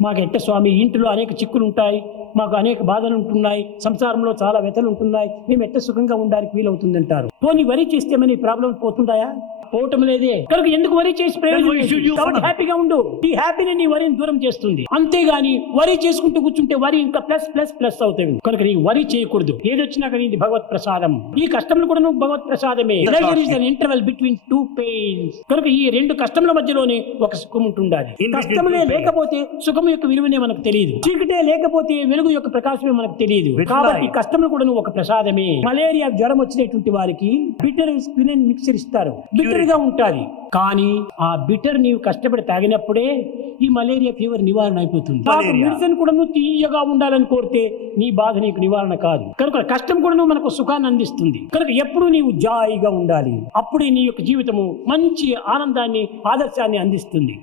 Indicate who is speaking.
Speaker 1: మాకు స్వామి ఇంటిలో అనేక చిక్కులు ఉంటాయి మాకు అనేక బాధలు ఉంటున్నాయి. సంసారంలో చాలా వ్యతలు ఉంటున్నాయి. మేము ఎట్ట సుఖంగా ఉండడానికి వీలవుతుందంటారు. పోనీ వరి చేస్తే మన ప్రాబ్లమ్స్ పోతుంటాయా? పోవటం లేదే. కనుక ఎందుకు వరి చేసి ప్రయోజనం? హ్యాపీగా ఉండు. ఈ హ్యాపీని నీ వరిని దూరం చేస్తుంది. అంతేగాని వరి చేసుకుంటూ కూర్చుంటే వరి ఇంకా ప్లస్ ప్లస్ ప్లస్ అవుతాయి. కనుక నీ వరి చేయకూడదు. ఏది వచ్చినా కానీ ఇది భగవత్ ప్రసాదం. ఈ కష్టములు కూడా నువ్వు భగవత్ ప్రసాదమే. ఇంటర్వెల్ బిట్వీన్ టూ పెయిన్స్ కనుక ఈ రెండు కష్టముల మధ్యలోనే ఒక సుఖం ఉంటుండాలి. కష్టములే
Speaker 2: pains.
Speaker 1: లేకపోతే సుఖం యొక్క విలువనే మనకు తెలియదు. చీకటే లేకపోతే వెలుగు యొక్క ప్రకాశమే మనకు తెలియదు కాబట్టి? కష్టములు కూడా ఒక ప్రసాదమే. మలేరియా జ్వరం వచ్చినటువంటి వారికి బిటర్ స్పిన్ మిక్చర్ ఇస్తారు. బిటర్గా ఉంటాది. కానీ ఆ బిటర్ నీవు కష్టపడి తాగినప్పుడే ఈ మలేరియా ఫీవర్ నివారణ అయిపోతుంది. మెడిసిన్ కూడా నువ్వు తీయగా ఉండాలని కోరితే నీ బాధ నీకు నివారణ కాదు. కనుక కష్టం కూడా మనకు సుఖాన్ని అందిస్తుంది. కనుక ఎప్పుడు నీవు జాయిగా ఉండాలి. అప్పుడే నీ యొక్క జీవితము మంచి ఆనందాన్ని ఆదర్శాన్ని అందిస్తుంది.